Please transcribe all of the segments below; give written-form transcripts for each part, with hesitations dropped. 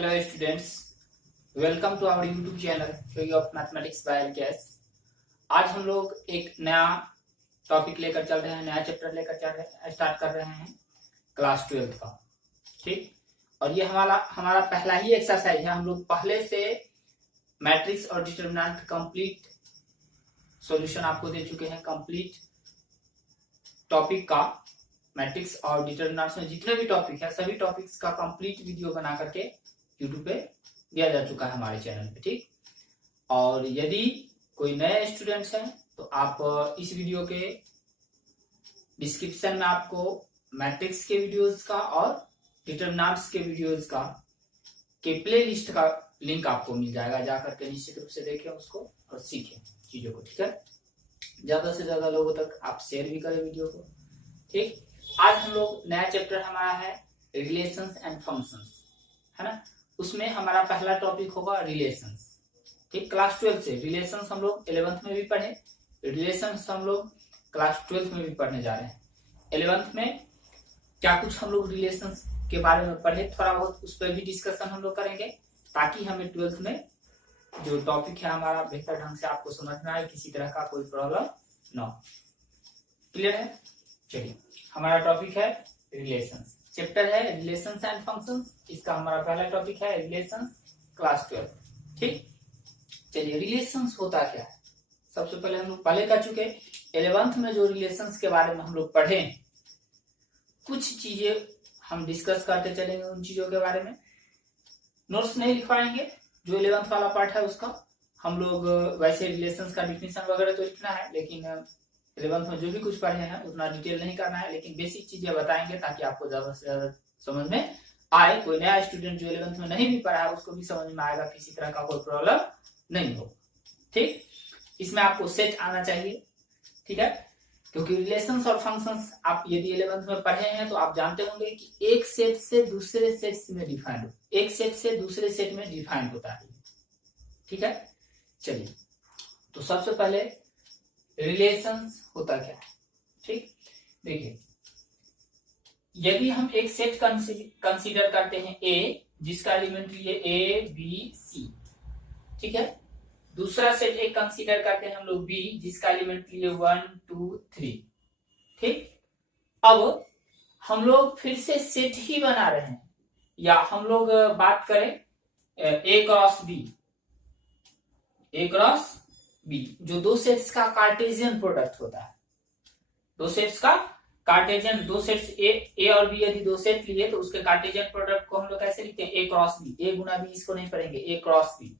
Hello students, welcome to our YouTube channel theory of mathematics by LKS. आज हम लोग एक नया टॉपिक लेकर चल रहे हैं, नया चैप्टर लेकर स्टार्ट कर रहे हैं क्लास 12 का। ठीक, और ये हमारा पहला ही एक्सरसाइज है। हम लोग पहले से मैट्रिक्स और डिटरमिनेंट कंप्लीट सॉल्यूशन आपको दे चुके हैं। कंप्लीट टॉपिक का मैट्रिक्स और डिटरमिनेंट्स में जितने भी टॉपिक है सभी टॉपिक्स का कंप्लीट वीडियो बना करके यूट्यूब पे दिया जा चुका है हमारे चैनल पे। ठीक, और यदि कोई नए स्टूडेंट्स हैं तो आप इस वीडियो के डिस्क्रिप्शन में आपको मैट्रिक्स के वीडियोस का और डिटरमिनेंट्स के वीडियोस का के प्ले लिस्ट का लिंक आपको मिल जाएगा। जाकर के निश्चित रूप से देखें उसको और सीखें चीजों को। ठीक है, ज्यादा से ज्यादा लोगों तक आप शेयर भी करें वीडियो को। ठीक, आज हम लोग नया चैप्टर हमारा है रिलेशंस एंड फंक्शंस, है ना। उसमें हमारा पहला टॉपिक होगा रिलेशंस। ठीक, क्लास 12 से रिलेशंस हम लोग 11th में भी पढ़े, रिलेशंस हम लोग क्लास 12th में भी पढ़ने जा रहे हैं। 11th में क्या कुछ हम लोग रिलेशंस के बारे में पढ़े, थोड़ा बहुत उस पर भी डिस्कशन हम लोग करेंगे ताकि हमें 12th में जो टॉपिक है हमारा बेहतर ढंग से आपको समझ में आए, किसी तरह का कोई प्रॉब्लम ना हो। क्लियर है? चलिए, हमारा टॉपिक है रिलेशंस, चैप्टर है रिलेशंस एंड फंक्शंस। इसका हमारा पहला टॉपिक है रिलेशंस, क्लास 12। ठीक, चलिए, रिलेशंस होता क्या है। सबसे पहले हम लोग पहले कर चुके 11th में जो रिलेशंस के बारे में हम लोग पढ़े, कुछ चीजें हम डिस्कस करते चलेंगे उन चीजों के बारे में। नोट्स नहीं लिखवाएंगे, जो 11th वाला पार्ट है उसका हम लोग वैसे रिलेशंस का डिफिनेशन वगैरह तो लिखना है, लेकिन 11th में जो भी कुछ पढ़े हैं उतना डिटेल नहीं करना है, लेकिन बेसिक चीजें बताएंगे ताकि आपको ज्यादा से ज्यादा समझ में आए। कोई नया स्टूडेंट जो 11th में नहीं भी पढ़ा है उसको भी समझ में आएगा, किसी तरह का कोई प्रॉब्लम नहीं हो। ठीक, इसमें आपको सेट आना चाहिए। ठीक है, क्योंकि रिलेशंस और फंक्शंस आप यदि 11th में पढ़े हैं तो आप जानते होंगे कि एक सेट से दूसरे सेट में डिफाइंड, एक सेट से दूसरे सेट में डिफाइंड होता है। ठीक है, चलिए, तो सबसे पहले रिलेशंस होता क्या है। ठीक, देखिए, यदि हम एक सेट कंसीडर करते हैं ए, जिसका एलिमेंट लिए ए बी सी, ठीक है। दूसरा सेट एक कंसीडर करते हैं हम लोग बी, जिसका एलिमेंट लिए 1 2 3। ठीक, अब हम लोग फिर से सेट ही बना रहे हैं, या हम लोग बात करें ए क्रॉस बी, ए क्रॉस बी, जो दो सेट्स का कार्टेशियन प्रोडक्ट होता है। दो सेट्स का कार्टेशियन, दो सेट्स ए और बी यदि दो सेट लिए तो उसके कार्टेशियन प्रोडक्ट को हम लोग कैसे लिखते हैं, ए क्रॉस बी। ए गुना बी इसको नहीं पढ़ेंगे, ए क्रॉस बी।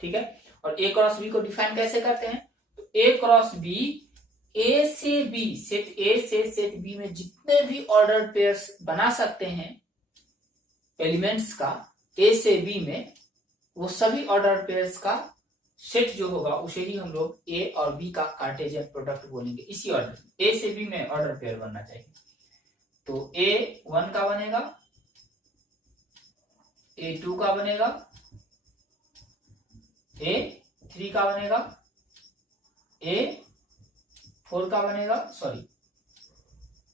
ठीक है, और ए क्रॉस बी को डिफाइन कैसे करते हैं, तो ए क्रॉस बी, ए से बी, सेट ए से सेट बी में जितने भी ऑर्डर पेयर्स बना सकते हैं एलिमेंट्स का ए से बी में, वो सभी ऑर्डर पेयर्स का सेट जो होगा उसे ही हम लोग ए और बी का कार्टेशियन प्रोडक्ट बोलेंगे। इसी ऑर्डर, ए से बी में ऑर्डर पेयर बनना चाहिए। तो ए 1 का बनेगा, ए 2 का बनेगा, ए 3 का बनेगा, ए 4 का बनेगा, सॉरी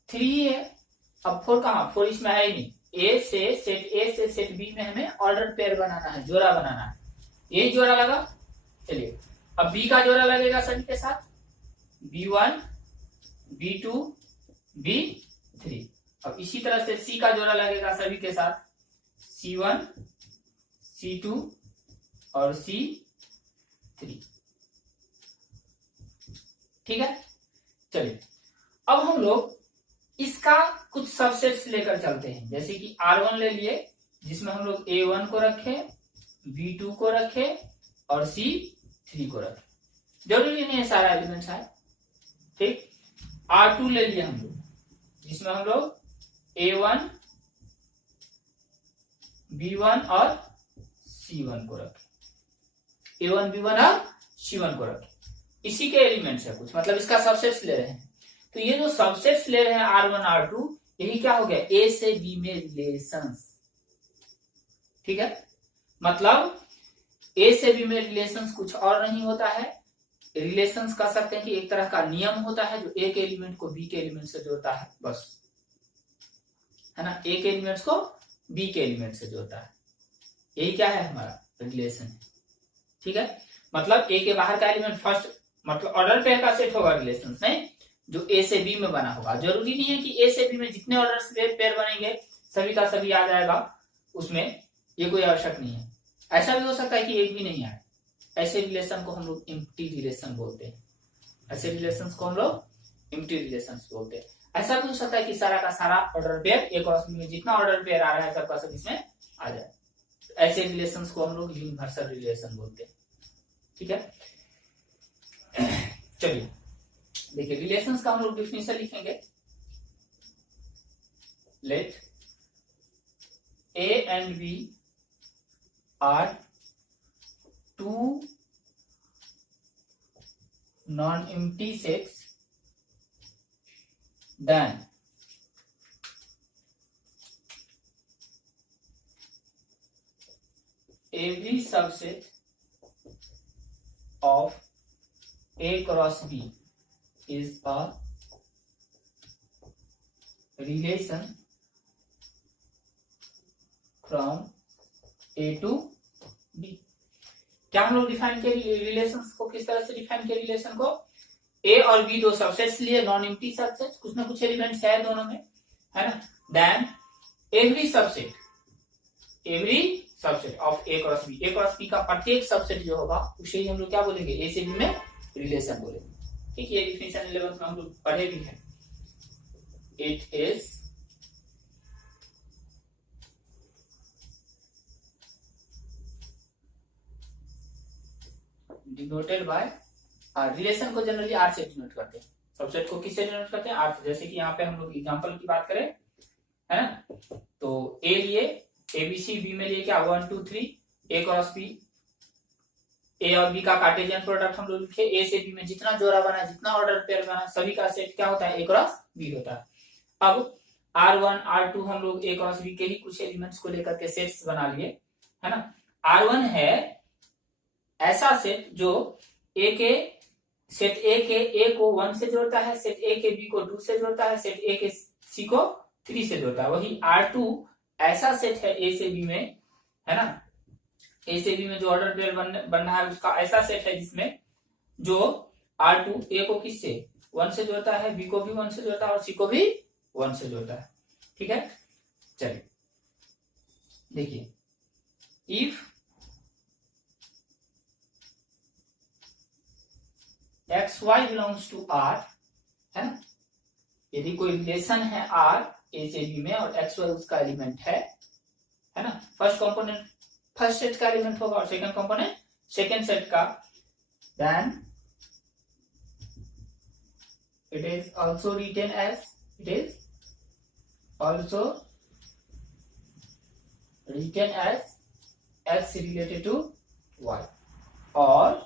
3 है, अब 4 कहां, 4 इसमें है ही नहीं। ए से सेट बी में हमें ऑर्डर पेयर बनाना है, जोड़ा बनाना है। ए जोड़ा लगा, चलिए अब बी का जोड़ा लगेगा सभी के साथ, B1 B2 B3। अब इसी तरह से सी का जोड़ा लगेगा सभी के साथ, C1 C2 और C3। ठीक है, चलिए अब हम लोग इसका कुछ सबसेट्स लेकर चलते हैं। जैसे कि R1 ले लिए, जिसमें हम लोग A1 को रखे, B2 को रखे और C3 को रखे। जरूरी नहीं है सारा एलिमेंट्स है। ठीक, R2 ले लिया हम लोग, जिसमें हम लोग A1 B1 और C1 को रखे, A1 B1 और C1 को रखे। इसी के एलिमेंट्स है कुछ, मतलब इसका सबसेट्स ले रहे हैं। तो ये जो सबसेट्स ले रहे हैं R1 R2, यही क्या हो गया, ए से बी में रिलेशंस। ठीक है, मतलब ए से बी में रिलेशंस कुछ और नहीं होता है। रिलेशंस कह सकते हैं कि एक तरह का नियम होता है जो एक एलिमेंट को बी के एलिमेंट से जोड़ता है, बस, है ना। ए के एलिमेंट्स को बी के एलिमेंट से जोड़ता है। यही क्या है हमारा रिलेशन है, ठीक है। मतलब ए के बाहर का एलिमेंट फर्स्ट मतलब ऑर्डर पेयर का सेट होगा रिलेशन नहीं, जो ए से बी में बना होगा। जरूरी नहीं है कि ए से बी में जितने ऑर्डर पेयर बनेंगे सभी का सभी आ जाएगा उसमें, ये कोई आवश्यक नहीं है। ऐसा भी हो सकता है कि एक भी नहीं आए, ऐसे रिलेशन को हम लोग एम्प्टी रिलेशन बोलते हैं। ऐसे रिलेशन को हम लोग एम्प्टी रिलेशन बोलते हैं। ऐसा भी हो सकता है कि सारा का सारा order pair A cross B में जितना ऑर्डर पेयर आ रहा है सबका सब इसमें आ जाए। ऐसे रिलेशंस को हम लोग यूनिवर्सल रिलेशन बोलते हैं, ठीक है। चलिए देखिए रिलेशंस का हम लोग डिफिनेशन लिखेंगे। Let A and B are two non empty sets then every subset of A cross B is a relation from A to B। क्या हम लोग डिफाइन किए रिलेशंस को, किस तरह से डिफाइन किए रिलेशन को? ए और बी दो सबसेट्स लिए, नॉन एम्प्टी सबसेट, कुछ ना कुछ एलिमेंट्स है दोनों में, है ना। Then every subset of A cross B का प्रत्येक सबसेट जो होगा उसे ही हम लोग क्या बोलेंगे, ए से बी में रिलेशन बोलेंगे। ठीक है, ये डिफिनेशन 11th में हम लोग पढ़े भी हैं। It is denoted by relation को जनरली आर से डिनोट करते हैं, सबसेट को किससे डिनोट करते हैं, आर से। जैसे कि यहाँ पे हम लोग एग्जांपल की बात करें, है ना, तो ए लिए एबीसी, बी में लिए क्या 1 2 3 ए क्रॉस बी, ए और बी का कार्टेशियन प्रोडक्ट हम लोग लिखे। ए से बी में जितना जोड़ा बना, जितना ऑर्डर पेयर बना, सभी का सेट क्या होता है, ए क्रॉस बी होता है। अब R1 R2 हम लोग ए क्रॉस बी के ही कुछ एलिमेंट्स को लेकर के सेट्स बना लिए, है ना। R1 है ऐसा सेट जो ए के सेट ए के ए को 1 से जोड़ता है, सेट ए के बी को 2 से जोड़ता है, सेट ए के सी को 3 से जोड़ता है। वही R2 ऐसा सेट है ए से बी में, है ना, ए से बी में जो ऑर्डर पेयर बन रहा है उसका ऐसा सेट है जिसमें जो R2 ए को किससे 1 से जोड़ता है, बी को भी 1 से जोड़ता है और सी को भी 1 से जोड़ता है। ठीक है, चलिए देखिए, if X Y belongs to R, है ना, यदि कोई रिलेशन है आर ए से बी में और एक्स वाई उसका एलिमेंट है ना, फर्स्ट कंपोनेंट फर्स्ट सेट का एलिमेंट होगा और सेकंड कंपोनेंट सेकंड सेट का, then it is also written as X related to Y और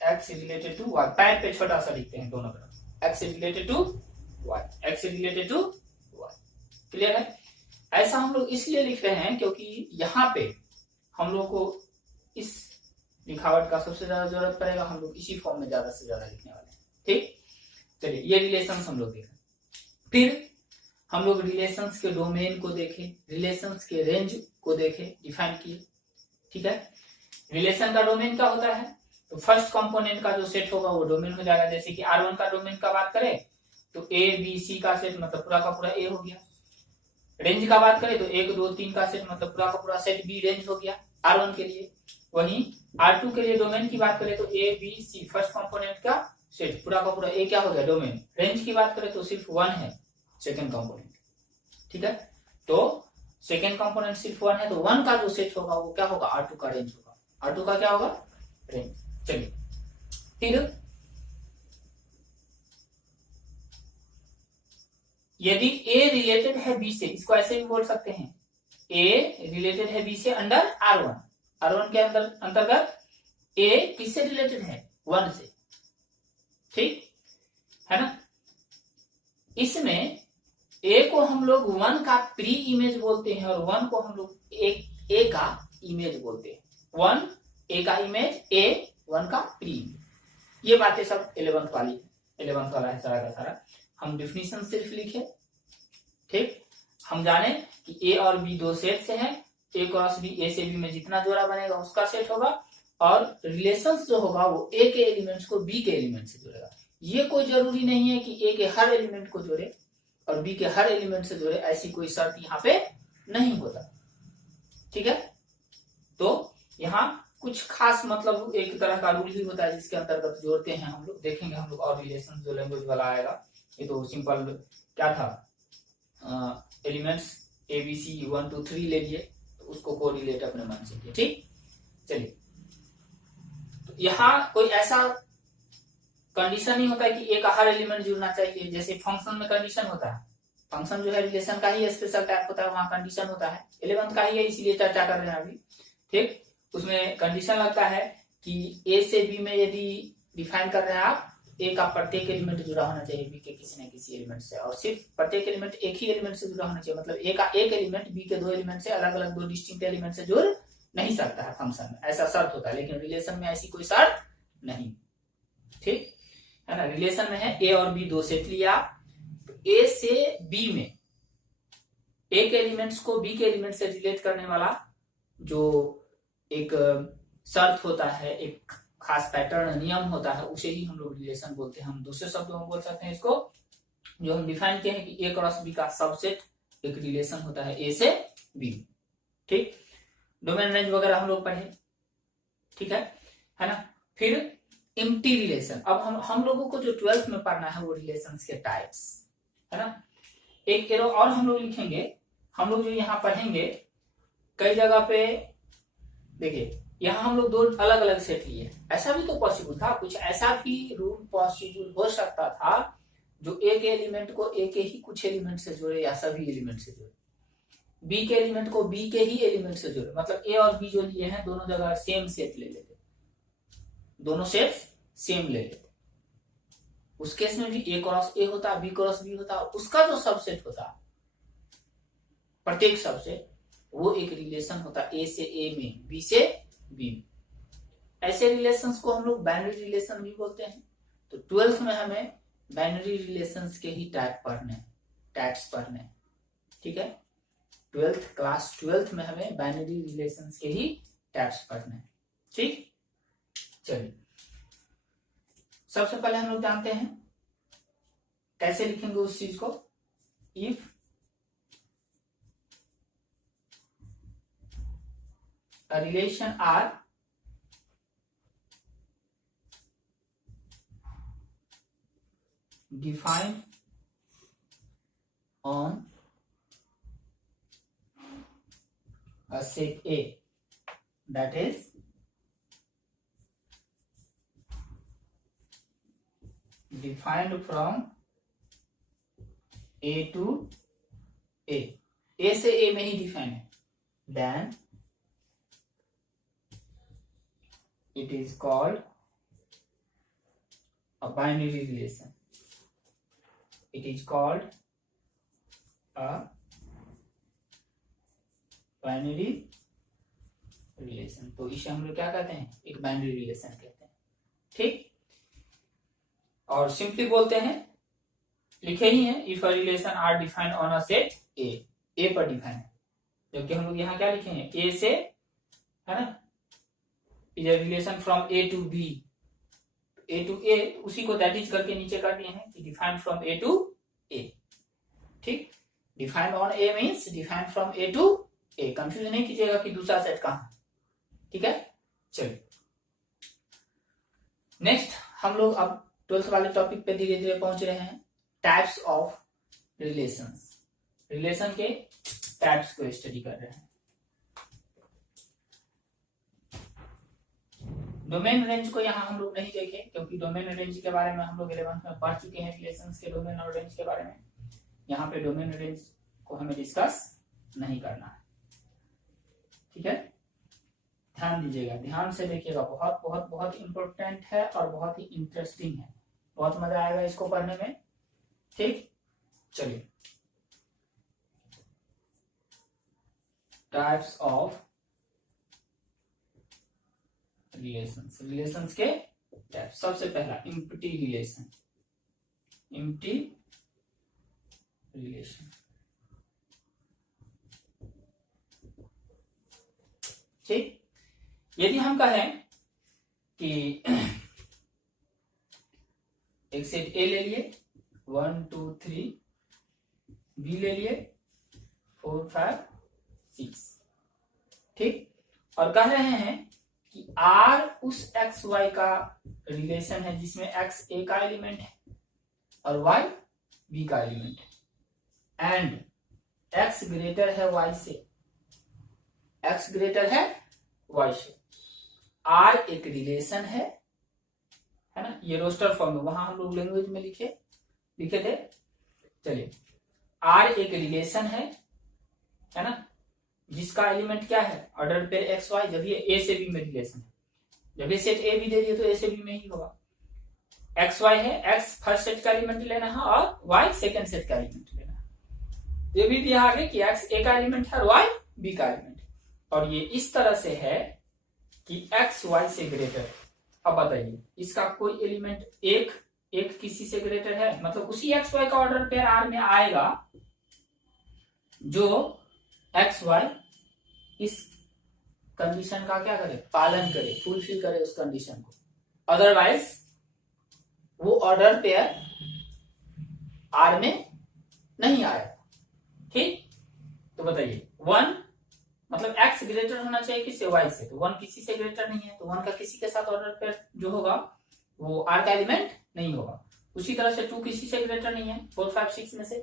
एक्स रिलेटेड टू वाई। पैर पे छोटा सा लिखते हैं दोनों तरफ, X related to Y, X related to Y. Clear है? ऐसा हम लोग इसलिए लिख रहे हैं क्योंकि यहाँ पे हम लोग को इस लिखावट का सबसे ज्यादा जरूरत पड़ेगा, हम लोग इसी फॉर्म में ज्यादा से ज्यादा लिखने वाले हैं। ठीक, चलिए ये रिलेशंस हम लोग देखें, फिर हम लोग रिलेशंस के डोमेन को देखें, रिलेशंस के रेंज को देखें, डिफाइन किए। ठीक है, रिलेशन का डोमेन क्या होता है, तो फर्स्ट कंपोनेंट का जो सेट होगा वो डोमेन हो जाएगा। जैसे कि R1 का डोमेन का बात करें तो ए बी सी का सेट मतलब पूरा का पूरा ए हो गया। रेंज का बात करें तो 1 2 3 का सेट मतलब पूरा का पूरा सेट बी रेंज हो गया R1 के लिए। वहीं R2 के लिए डोमेन की बात करें तो A B C first component का सेट पूरा का पूरा ए क्या हो गया डोमेन। रेंज की बात करें तो सिर्फ 1 है सेकंड कंपोनेंट। ठीक है, तो सेकंड कंपोनेंट सिर्फ 1 है तो 1 का जो सेट होगा वो क्या होगा, R2 का रेंज होगा। R2 का क्या होगा, रेंज। चलिए फिर यदि A रिलेटेड है B से, इसको ऐसे भी बोल सकते हैं, A रिलेटेड है B से अंडर R1 के अंदर अंतर्गत A किससे रिलेटेड है, 1 से। ठीक है ना, इसमें A को हम लोग 1 का प्री इमेज बोलते हैं और 1 को हम लोग A का इमेज बोलते हैं। 1 A का इमेज, A 1 का प्री इमेज। ये बातें सब 11th वाला है सारा का सारा। हम डिफिनीशन सिर्फ लिखे। ठीक, हम जाने कि ए और बी दो सेट से हैं, ए क्रॉस बी, ए से बी में जितना जोड़ा बनेगा उसका सेट होगा, और रिलेशंस जो होगा वो ए के एलिमेंट्स को बी के एलिमेंट से जोड़ेगा। ये कोई जरूरी नहीं है कि ए के हर एलिमेंट को जोड़े और बी के हर एलिमेंट से जोड़े, ऐसी कोई शर्त यहाँ पे नहीं होता। ठीक है, तो यहाँ कुछ खास मतलब एक तरह का रूल ही होता है जिसके अंतर्गत जोड़ते हैं हम लोग, देखेंगे हम लोग। और रिलेशन जो लैंग्वेज वाला आएगा, ये तो सिंपल क्या था, एलिमेंट्स ए बी सी 1 2 3 ले लिए, तो उसको कोरिलेट अपने मन से किया। ठीक, चलिए, तो यहाँ कोई ऐसा कंडीशन नहीं होता कि ए का हर एलिमेंट जुड़ना चाहिए, जैसे फंक्शन में कंडीशन होता है। फंक्शन जो है रिलेशन का ही स्पेशल टाइप होता है, वहां कंडीशन होता है, 11th का ही है इसीलिए चर्चा कर रहे हैं अभी। ठीक, उसमें कंडीशन लगता है कि ए से बी में यदि डिफाइन कर रहे हैं आप, ए का प्रत्येक एलिमेंट जुड़ा होना चाहिए बी के किसी न किसी एलिमेंट से, और सिर्फ प्रत्येक एलिमेंट एक ही एलिमेंट से जुड़ा होना चाहिए, मतलब ए का एक एलिमेंट बी के दो एलिमेंट से अलग अलग दो डिस्टिंक्ट एलिमेंट से जुड़ नहीं सकता है फंक्शन में, ऐसा शर्त होता है। लेकिन रिलेशन में ऐसी कोई शर्त नहीं। ठीक है ना, रिलेशन में है ए और बी दो सेट लिया, ए से बी में ए के एलिमेंट्स को बी के एलिमेंट से रिलेट करने वाला जो एक शर्त होता है, एक खास पैटर्न नियम होता है, उसे ही हम लोग रिलेशन बोलते हैं। हम दूसरे शब्दों में बोल सकते हैं इसको, जो हम डिफाइन किए हैं कि ए क्रॉस बी का सबसेट एक रिलेशन होता है ए से बी। ठीक, डोमेन रेंज वगैरह हम लोग पढ़े, ठीक है ना। फिर एम्प्टी रिलेशन, अब हम लोगों को जो 12th में पढ़ना है वो रिलेशंस के टाइप्स है ना। एक एरो और हम लोग लिखेंगे, हम लोग जो यहाँ पढ़ेंगे कई जगह पे, देखिए यहाँ हम लोग दो अलग अलग सेट लिए, ऐसा भी तो पॉसिबल था, कुछ ऐसा भी रूल पॉसिबल हो सकता था जो ए के एलिमेंट को ए के ही कुछ एलिमेंट से जोड़े या सभी एलिमेंट से जोड़े, बी के एलिमेंट को बी के ही एलिमेंट से जोड़े, मतलब ए और बी जो लिए हैं दोनों जगह सेम सेट ले लेते, दोनों सेट सेम ले लेते। उस केस में भी ए क्रॉस ए होता, बी क्रॉस बी होता, उसका जो सबसेट होता, प्रत्येक सबसेट, वो एक रिलेशन होता ए से ए में, बी से बी में। ऐसे रिलेशंस को हम लोग बाइनरी रिलेशन भी बोलते हैं। तो 12th में हमें बाइनरी रिलेशंस के ही टाइप्स पढ़ने हैं। ठीक है, 12th क्लास 12th में हमें बाइनरी रिलेशंस के ही टाइप्स पढ़ने हैं। ठीक, चलिए सबसे पहले हम लोग जानते हैं कैसे लिखेंगे उस चीज को। If a relation R defined on a set A, that is defined from A to A से A में ही डिफाइन है, then it is called a binary relation. It is called a binary relation. तो इसे हम लोग क्या कहते हैं, एक बाइनरी रिलेशन कहते हैं। ठीक, और सिंपली बोलते हैं, लिखे ही है, if a relation R defined on a set A पर डिफाइन है, जबकि हम लोग यहाँ क्या लिखे हैं, ए से, है ना, is a relation from A to B, A to A, उसी को दैट इज करके नीचे कर दिए हैं कि defined from A to A. ठीक, defined on A means defined from A to A, confuse नहीं कीजिएगा कि दूसरा सेट कहां। ठीक है, चलिए नेक्स्ट हम लोग अब 12th वाले टॉपिक पे धीरे धीरे पहुंच रहे हैं, टाइप्स ऑफ रिलेशंस। रिलेशन के टाइप्स को स्टडी कर रहे हैं। डोमेन रेंज को यहाँ हम लोग नहीं देखे, क्योंकि डोमेन रेंज के बारे में हम लोग 11th में पढ़ चुके हैं, रिलेशंस के डोमेन और रेंज के बारे में। यहाँ पे डोमेन रेंज को हमें डिस्कस नहीं करना है। ठीक है, ध्यान दीजिएगा, ध्यान से देखिएगा, बहुत बहुत बहुत इंपॉर्टेंट है और बहुत ही इंटरेस्टिंग है, बहुत मजा आएगा इसको पढ़ने में। ठीक, चलिए टाइप्स ऑफ रिलेशंस के टाइप। सबसे पहला एम्प्टी रिलेशन, एम्प्टी रिलेशन। ठीक। यदि हम कहें कि एक सेट ए ले लिए 1 2 3, बी ले लिए 4 5 6, ठीक। और कह रहे हैं कि आर उस एक्स वाई का रिलेशन है जिसमें एक्स ए का एलिमेंट है और वाई बी का एलिमेंट है, एंड एक्स ग्रेटर है वाई से, एक्स ग्रेटर है वाई से। आर एक रिलेशन है ना, ये रोस्टर फॉर्म में, वहां हम लोग लैंग्वेज में लिखे थे। चलिए, आर एक रिलेशन है ना, जिसका एलिमेंट क्या है, ऑर्डर पेयर एक्स वाई। जब ये ए से बी में रिलेशन है, जब ये सेट ए बी दे दिए तो ए से बी में ही होगा। एक्स वाई है, एक्स फर्स्ट सेट का एलिमेंट लेना है और वाई सेकंड सेट का एलिमेंट लेना है। ये भी दिया आगे कि एक्स ए का एलिमेंट है और वाई बी का एलिमेंट है, और ये इस तरह से है कि एक्स वाई से ग्रेटर है। अब बताइए, इसका कोई एलिमेंट एक किसी से ग्रेटर है, मतलब उसी एक्स वाई का ऑर्डर पेयर आर में आएगा जो एक्स वाई इस कंडीशन का क्या करे, पालन करे, फुलफिल करे उस कंडीशन को। अदरवाइज वो ऑर्डर पेयर आर में नहीं आएगा, ठीक। तो बताइए, 1 मतलब एक्स ग्रेटर होना चाहिए किससे, वाई से, तो 1 किसी से ग्रेटर नहीं है, तो 1 का किसी के साथ ऑर्डर पेयर जो होगा वो आर का एलिमेंट नहीं होगा। उसी तरह से 2 किसी से ग्रेटर नहीं है, 4 5 6 में से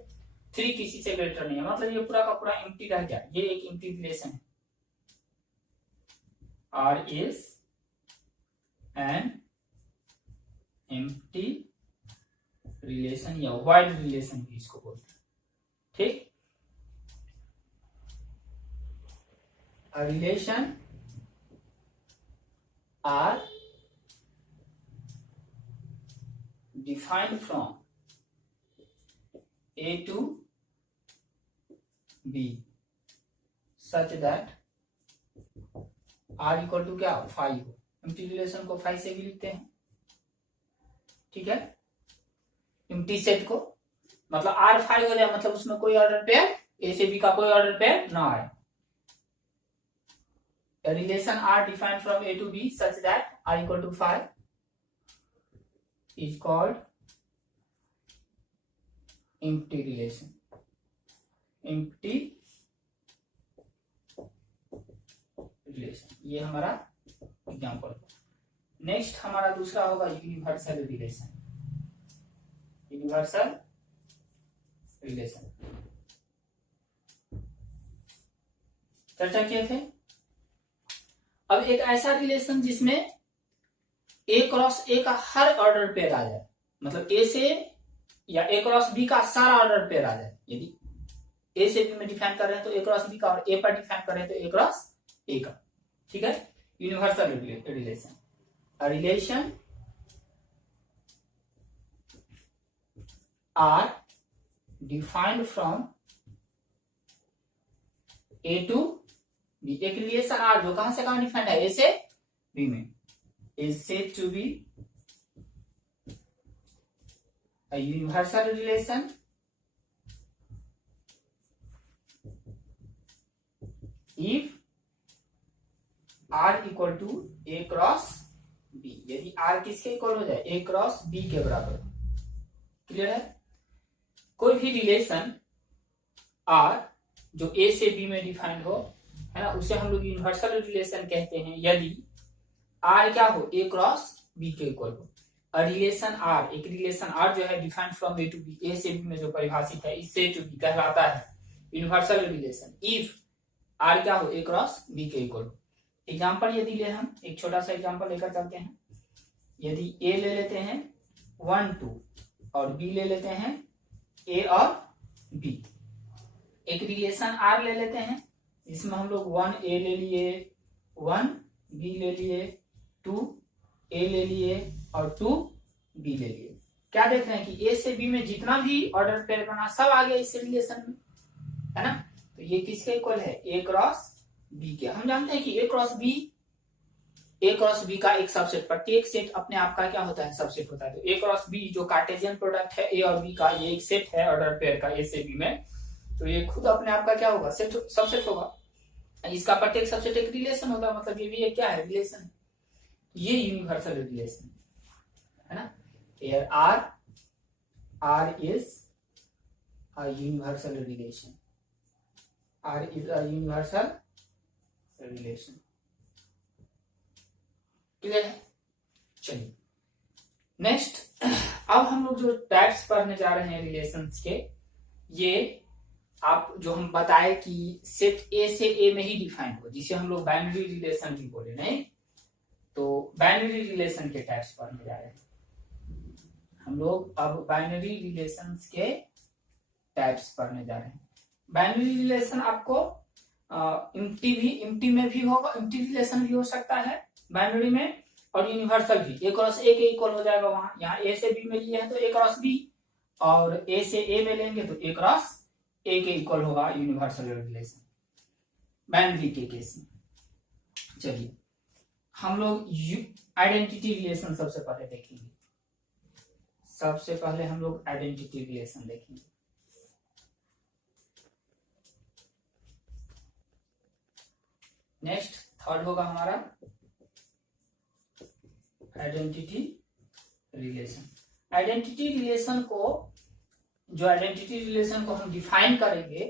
3 किसी से ग्रेटर नहीं है, मतलब ये पूरा का पूरा एम्प्टी रह गया। ये एक एम्प्टी रिलेशन है, R is an empty relation या वाइड रिलेशन भी इसको बोलते हैं, ठीक। A relation are defined from A to B such that R equal to क्या, 5 हो। एम्प्टी रिलेशन को 5 से भी लिखते हैं, ठीक है। एम्प्टी सेट को मतलब R 5 हो जाए, मतलब उसमें कोई ऑर्डर पेयर ए से बी का कोई ऑर्डर पेयर ना आए। A relation R defined from A to B such that R equal to 5 is called empty relation. Empty relation, ये हमारा एग्जाम्पल। नेक्स्ट हमारा दूसरा होगा यूनिवर्सल रिलेशन। यूनिवर्सल रिलेशन चर्चा किए थे। अब एक ऐसा रिलेशन जिसमें ए क्रॉस ए का हर ऑर्डर पेयर आ जाए, मतलब ए से या ए क्रॉस बी का सारा ऑर्डर पेयर आ जाए। यदि ए से बी में डिफाइन कर रहे हैं तो ए क्रॉस बी का, और ए पर डिफाइन कर रहे हैं तो ए क्रॉस ए का, ठीक है। Universal relation, a relation R defined from A to B. एक रिलेशन आर जो कहां से कहां डिफाइंड है, ए से बी में, is said to be a universal relation if R equal to A cross B। यदि R किसके इक्वल हो जाए, A क्रॉस B के बराबर। क्लियर है। कोई भी रिलेशन R जो A से B में डिफाइंड हो, है ना, उसे हम लोग यूनिवर्सल रिलेशन कहते हैं यदि R क्या हो, A क्रॉस B के इक्वल हो। रिलेशन आर, एक रिलेशन आर जो है defined from A to B, A से बी में जो परिभाषित है, इससे टू बी कहलाता है यूनिवर्सल रिलेशन इफ आर क्या हो, ए क्रॉस बी के इक्वल हो। एग्जांपल यदि ले, हम एक छोटा सा एग्जांपल लेकर चलते हैं। यदि ए ले लेते हैं 1 2 और बी ले लेते हैं ए और बी। एक रिलेशन आर ले लेते हैं जिसमें हम लोग 1 ए ले लिए, 1 बी ले लिए, 2 ए ले लिए और 2 बी ले लिए। क्या देख रहे हैं कि ए से बी में जितना भी ऑर्डर पेयर बना सब आ गया इस रिलेशन में, है ना। तो ये किसके इक्वल है, ए क्रॉस बी के। हम जानते हैं कि ए क्रॉस बी का एक सबसेट, प्रत्येक सेट अपने आप का क्या होता है, सबसेट होता है। तो ए क्रॉस बी जो कार्टेशियन प्रोडक्ट है ए और बी का, ये एक सेट है ऑर्डर पेयर का ए से बी में, तो ये खुद अपने आप का क्या होगा, सबसेट होगा। इसका प्रत्येक सबसेट एक रिलेशन होगा, मतलब ये भी एक क्या है, रिलेशन। ये यूनिवर्सल रिलेशन है ना। Here R is a universal relation. R is a universal relation. Clear है। चलिए नेक्स्ट, अब हम लोग जो टाइप्स पढ़ने जा रहे हैं रिलेशंस के, ये आप जो हम बताए कि सेट ए से ए में ही डिफाइन हो, जिसे हम लोग बाइनरी रिलेशन भी बोले, नहीं तो बाइनरी रिलेशन के टाइप्स पढ़ने जा रहे हैं हम लोग। अब बाइनरी रिलेशंस के टाइप्स पढ़ने जा रहे हैं। बाइनरी रिलेशन आपको इम्प्टी में भी होगा, इम्प्टी रिलेशन भी हो सकता है बाइनरी में, और यूनिवर्सल भी। ए क्रॉस ए के इक्वल हो जाएगा वहां, यहाँ ए से बी में लिए हैं तो ए क्रॉस बी, और ए से ए में लेंगे तो ए क्रॉस ए के इक्वल होगा यूनिवर्सल रिलेशन बाइनरी के केस में। चलिए हम लोग आइडेंटिटी रिलेशन सबसे पहले देखेंगे। सबसे पहले हम लोग आइडेंटिटी रिलेशन देखेंगे। नेक्स्ट थर्ड होगा हमारा आइडेंटिटी रिलेशन। आइडेंटिटी रिलेशन को, जो आइडेंटिटी रिलेशन को हम डिफाइन करेंगे,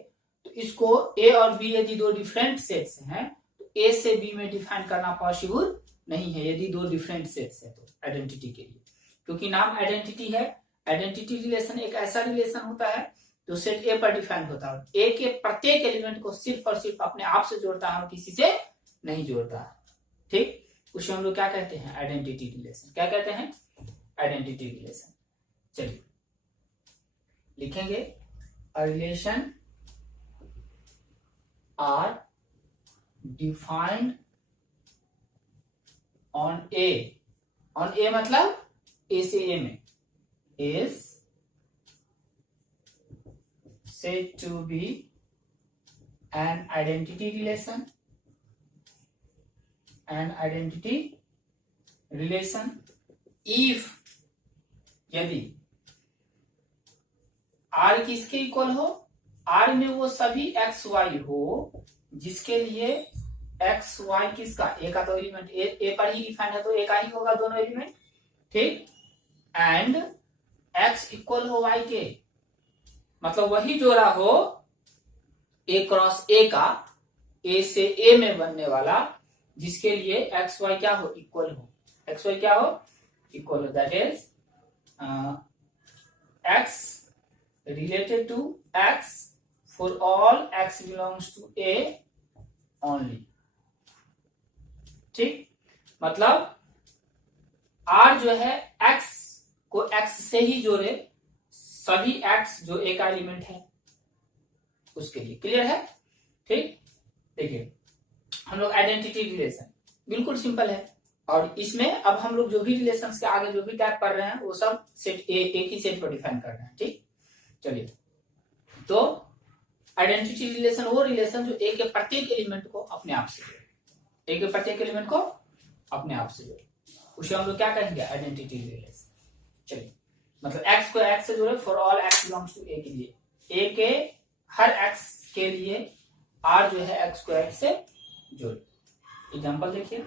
तो इसको ए और बी यदि दो डिफरेंट सेट्स हैं तो ए से बी में डिफाइन करना पॉसिबल नहीं है, यदि दो डिफरेंट सेट्स है तो आइडेंटिटी के लिए, क्योंकि नाम आइडेंटिटी है। आइडेंटिटी रिलेशन एक ऐसा रिलेशन होता है जो सेट ए पर डिफाइन होता है, ए के प्रत्येक एलिमेंट को सिर्फ और सिर्फ अपने आप से जोड़ता है और किसी से नहीं जोड़ता है, ठीक। उसे हम लोग क्या कहते हैं, आइडेंटिटी रिलेशन। क्या कहते हैं, आइडेंटिटी रिलेशन। चलिए लिखेंगे, a relation R defined on A मतलब ए से ए में, is said to be an identity relation if, यदि r किसके इक्वल हो, r में वो सभी x y हो जिसके लिए x y किसका, a का तो एलिमेंट a पर ही डिफाइंड है तो a का ही होगा दोनों एलिमेंट, ठीक। एंड x इक्वल हो y के, मतलब वही जोड़ा हो a क्रॉस a का, a से a में बनने वाला, जिसके लिए x y क्या हो, इक्वल हो, x y क्या हो, इक्वल हो। That is x related to x for all x belongs to a only, ठीक। मतलब r जो है x को x से ही जोड़े, सभी x जो एक एलिमेंट है उसके लिए। क्लियर है, ठीक। देखिए हम लोग आइडेंटिटी रिलेशन बिल्कुल सिंपल है, और इसमें अब हम लोग जो भी रिलेशंस के आगे जो भी टाइप कर रहे हैं वो सब सेट एक ही सेट पर डिफाइन कर रहे हैं, ठीक। चलिए, तो आइडेंटिटी रिलेशन वो रिलेशन जो एक के प्रत्येक एलिमेंट को अपने आप से जोड़े, एक के प्रत्येक एलिमेंट को अपने आप से जोड़े, उसे हम लोग क्या कहेंगे, आइडेंटिटी रिलेशन। चलिए, मतलब x को x से जोड़े for all x belongs to a के लिए, a के हर x के लिए r जो है x को x से जोड़े। एग्जांपल देखिए,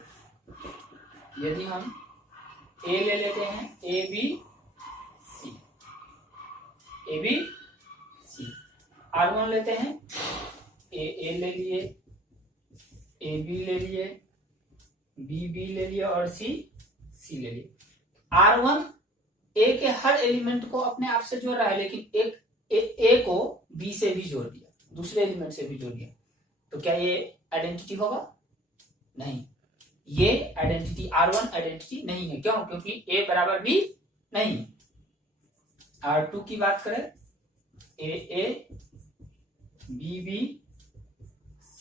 यदि हम a ले लेते हैं, a b c, r1 लेते हैं, a ले लिए, a b ले लिए, b ले लिए और c ले लिए। r1 a के हर एलिमेंट को अपने आप से जोड़ रहा है, लेकिन एक a को b से भी जोड़ दिया, दूसरे एलिमेंट से भी जोड़ दिया, तो क्या ये आइडेंटिटी होगा, नहीं। ये आइडेंटिटी r1 आइडेंटिटी नहीं है, क्यों, क्योंकि a बराबर b नहीं। r2 की बात करें, a b c,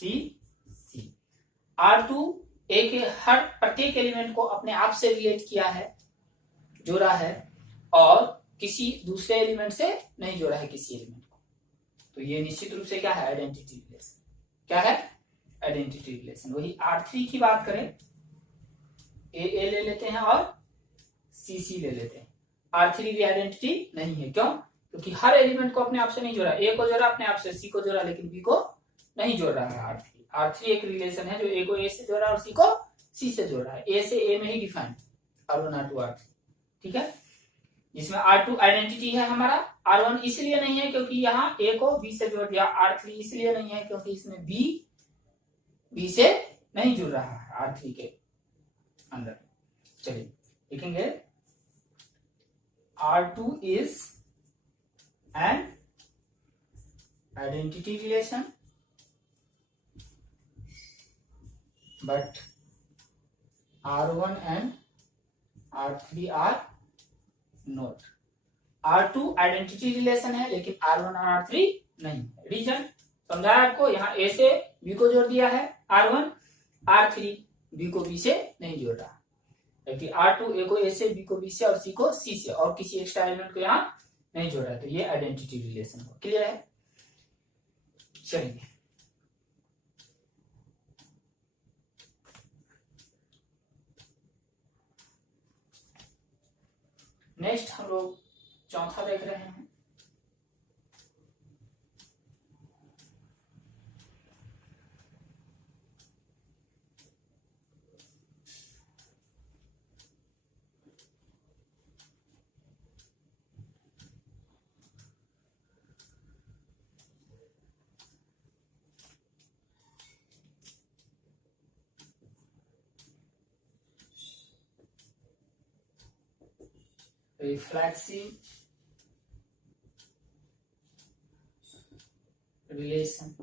r2 a के हर प्रत्येक एलिमेंट को अपने आप से रिलेट किया है, जोड़ा है, और किसी दूसरे एलिमेंट से नहीं जोड़ा है किसी एलिमेंट को, तो ये निश्चित रूप से क्या है, आइडेंटिटी रिलेशन। क्या है, आइडेंटिटी रिलेशन। वही R3 की बात करें, A ले लेते हैं और C ले लेते हैं, R3 भी आइडेंटिटी नहीं है, क्यों, क्योंकि हर एलिमेंट को अपने आप से नहीं जोड़ा, A को जोड़ा अपने आप से, C को जोड़ा लेकिन B को नहीं जोड़ रहा है R3 एक रिलेशन है जो ए को ए से जोड़ रहा है और सी को सी से जोड़ रहा है, ए से ए में ही डिफाइंड R1 R2 R3, ठीक है। जिसमें R2 आइडेंटिटी है हमारा, R1 इसलिए नहीं है क्योंकि यहाँ A को B से जोड़ दिया, R3 इसलिए नहीं है क्योंकि इसमें B से नहीं जुड़ रहा है R3 के अंदर। चलिए लिखेंगे R2 is an identity relation but R1 and R3 are not। R2 identity relation है लेकिन R1 और R3 नहीं। रीजन समझाया आपको, यहाँ A से B को जोड़ दिया है R1, R3 B को B से नहीं जोड़ रहा, जबकि R2 A को A से, B को B से और C को C से और किसी एक्स्ट्रा एलिमेंट को यहाँ नहीं जोड़ रहा है, तो ये आइडेंटिटी रिलेशन हो। क्लियर है? चलिए नेक्स्ट हम लोग चौथा देख रहे हैं। Reflexive relation,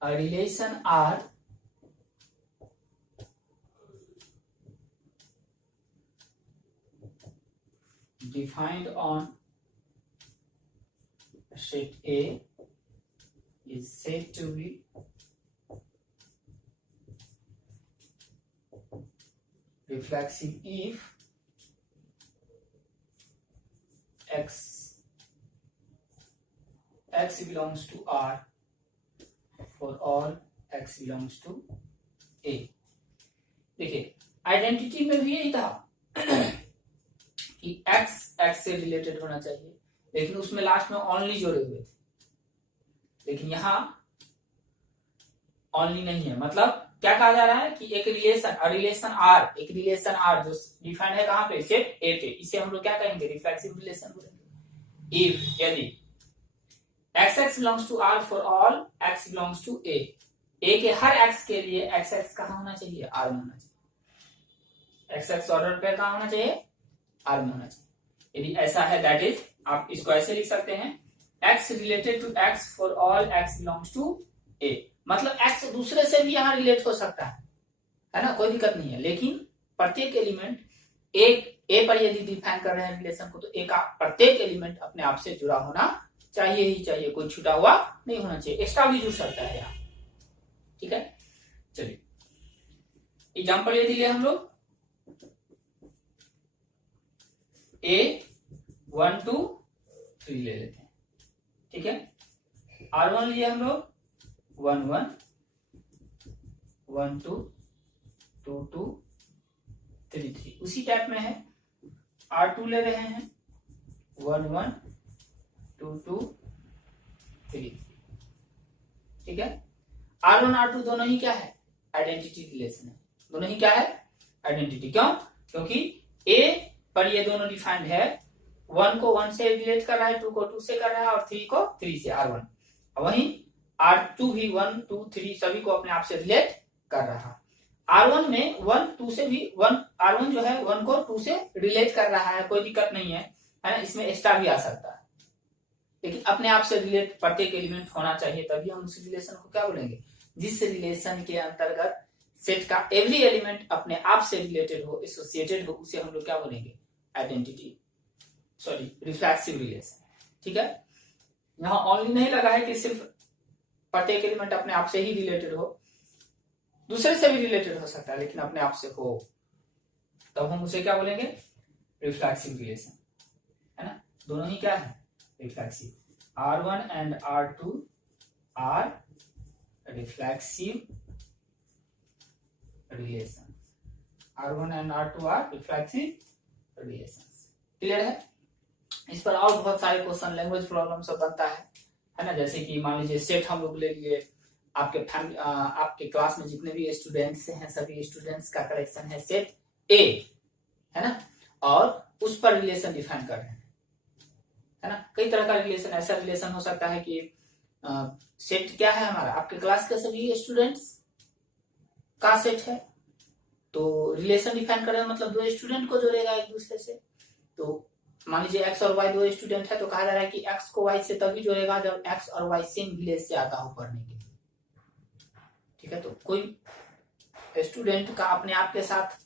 a relation R defined on set A is said to be reflexive if x belongs to R for all x belongs to A। देखिए आइडेंटिटी में भी यही था कि x से रिलेटेड होना चाहिए, लेकिन उसमें लास्ट में ओनली जोड़े हुए थे, लेकिन यहाँ ओनली नहीं है। मतलब क्या कहा जा रहा है कि एक रिलेशन R जो डिफाइंड है कहाँ पे, सेट A पे, इसे हम लोग क्या कहेंगे, रिफ्लेक्सिव रिलेशन बोलेंगे। इफ यदि x belongs to R for all x belongs to A के हर x के लिए x कहाँ होना चाहिए, R में होना चाहिए। x ऑर्डर पे कहाँ होना चाहिए, R में होना चाहिए। यदि ऐसा है दैट इज, आप इसको ऐसे लिख सकते हैं, x related to x for all x belongs to A। मतलब x दूसरे से भी यहाँ रिलेट हो सकता है ना, कोई दिक्कत नहीं है, लेकिन प्रत्येक एलिमेंट ए पर यदि डिफाइन कर रहे हैं रिलेशन को, तो ए का प्रत्येक एलिमेंट अपने आप से जुड़ा होना चाहिए ही चाहिए, कोई छूटा हुआ नहीं होना चाहिए, एक्स्ट्रा भी जुड़ सकता है यहाँ। ठीक है, चलिए एग्जाम्पल यदि ले हम लोग A1 2 3 ले लेते हैं। ठीक है, R1 लिए हम लोग 1 1 1 2 2 2 3 3। उसी टाइप में है R2 ले रहे हैं 1 1 2 2 3 3। ठीक है, R1 R2 दोनों ही क्या है, आइडेंटिटी रिलेशन है। दोनों ही क्या है, आइडेंटिटी। क्यों? क्योंकि A पर ये दोनों डिफाइंड है, 1 को 1 से रिलेट कर रहा है, 2 को 2 से कर रहा है और 3 को 3 से, R1। वहीं R2 भी 1 2 3 सभी को अपने आप से रिलेट कर रहा है। R1 में 1 2 से भी R1 जो है 1 को 2 से रिलेट कर रहा है, कोई दिक्कत नहीं है ना, इसमें एक्स्ट्रा भी आ सकता है, लेकिन अपने आप से रिलेट प्रत्येक एलिमेंट होना चाहिए, तभी हम उस रिलेशन को क्या बोलेंगे, जिस रिलेशन के अंतर्गत सेट का एवरी एलिमेंट अपने आप से रिलेटेड हो, एसोसिएटेड हो, उसे हम लोग क्या बोलेंगे, आइडेंटिटी, सॉरी रिफ्लेक्सिव रिलेशन। ठीक है, यहाँ ओनली नहीं लगा है कि सिर्फ प्रत्येक एलिमेंट अपने आप से ही रिलेटेड हो, दूसरे से भी रिलेटेड हो सकता है, लेकिन अपने आप से हो, तब हम उसे क्या बोलेंगे, रिफ्लेक्सिव रिलेशन, है ना। दोनों ही क्या है, reflexive. R1 and R2 are reflexive relations. R1 and R2 are reflexive relations. Clear है? इस पर और बहुत सारे क्वेश्चन, लैंग्वेज प्रॉब्लम सब बनता है है ना। जैसे कि मान लीजिए सेट हम लोग ले लिए, आपके फैमिली आपके क्लास में जितने भी स्टूडेंट्स हैं सभी स्टूडेंट्स का कलेक्शन है सेट ए, है ना, और उस पर रिलेशन डिफाइन कर रहे हैं, है ना। कई तरह का रिलेशन, ऐसा रिलेशन हो सकता है कि सेट क्या है हमारा, आपके क्लास के सभी स्टूडेंट्स का सेट है, तो रिलेशन डिफाइन कर रहे हैं मतलब दो स्टूडेंट को जोड़ेगा एक दूसरे से। तो मान लीजिए एक्स और वाई दो स्टूडेंट है, तो कहा जा रहा है कि एक्स को वाई से तभी जोड़ेगा जब एक्स और वाई सेम विलेज से आता हो पढ़ने के लिए, ठीक है। तो कोई स्टूडेंट का अपने आप के साथ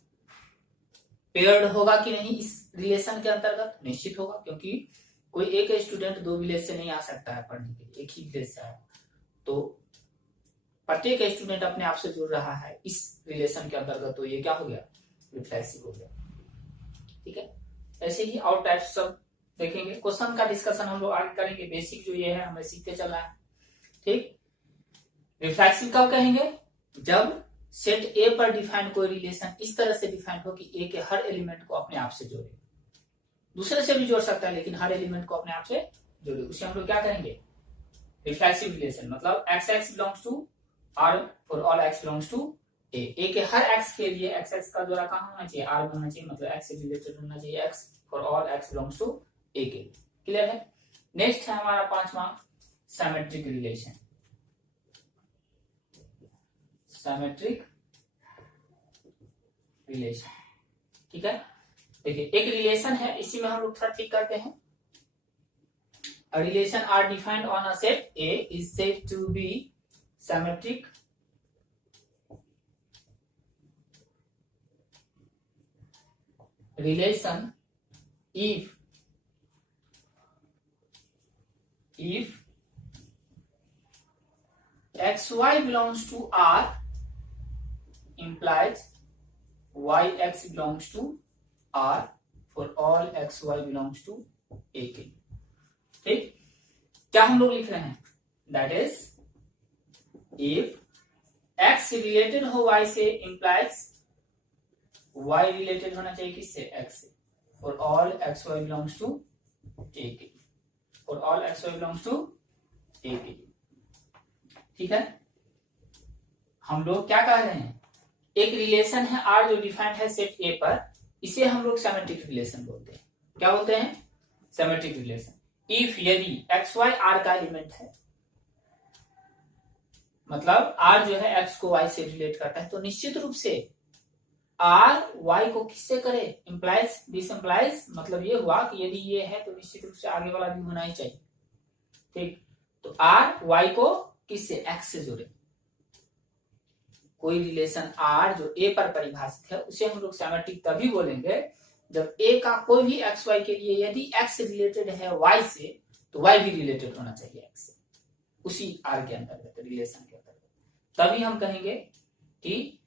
पेयर्ड होगा कि नहीं इस रिलेशन के अंतर्गत, निश्चित होगा, क्योंकि कोई एक स्टूडेंट दो विलेज से नहीं आ सकता है पढ़ने के लिए, एक ही विलेज से आया। तो प्रत्येक स्टूडेंट अपने आप से जुड़ रहा है इस रिलेशन के अंतर्गत, तो ये क्या हो गया, रिफ्लेक्सिव हो गया, ठीक है। ऐसे ही और टाइप्स सब देखेंगे, क्वेश्चन का डिस्कशन हम लोग आगे करेंगे, बेसिक जो ये है हमें सीखते चलना है, ठीक। रिफ्लेक्सिव कब कहेंगे, जब सेट ए पर डिफाइन कोई रिलेशन इस तरह से डिफाइन हो कि ए के हर एलिमेंट को अपने आप से जोड़े, दूसरे से भी जोड़ सकता है लेकिन हर एलिमेंट को अपने आप से जोड़े, उसे हम लोग क्या कहेंगे, रिफ्लेक्सिव रिलेशन। मतलब x x belongs to R for all x belongs to A के हर एक्स के लिए एक्स एक्स का जोड़ा कहां होना चाहिए, आर होना चाहिए, मतलब एक्स से रिलेटेड होना चाहिए, x for all x belongs to A के। क्लियर है। नेक्स्ट है हमारा पांचवा, सिमेट्रिक रिलेशन। सिमेट्रिक रिलेशन, ठीक है। देखिए एक रिलेशन है, इसी में हम लोग थोड़ा टिक करते हैं। A relation are defined on a set A is said to be symmetric relation if xy belongs to R implies yx belongs to R for all xy belongs to A के। ठीक, क्या हम लोग लिख रहे हैं, that is if x related हो y से implies y रिलेटेड होना चाहिए किससे, x से, for all xy belongs to A के, for all xy belongs to A के। ठीक है, हम लोग क्या कह रहे हैं, एक रिलेशन है R जो डिफाइंड है सेट A पर, इसे हम लोग सिमेट्रिक रिलेशन बोलते हैं। क्या बोलते हैं, सिमेट्रिक रिलेशन। इफ यदि एक्स वाई आर का एलिमेंट है, मतलब आर जो है एक्स को वाई से रिलेट करता है, तो निश्चित रूप से आर वाई को किससे करे, इंप्लाइज दिस इंप्लाइज, मतलब ये हुआ कि यदि ये है तो निश्चित रूप से आगे वाला भी होना ही चाहिए। ठीक, तो आर वाई को किससे, एक्स से जोड़े। कोई रिलेशन आर जो ए पर परिभाषित है उसे हम लोग सिमेट्रिक तभी बोलेंगे जब ए का कोई भी एक्स वाई के लिए यदि एक्स रिलेटेड है वाई से, तो वाई भी रिलेटेड होना चाहिए एक्स से, उसी आर के अंतर्गत, रिलेशन के अंतर्गत। तभी हम कहेंगे कि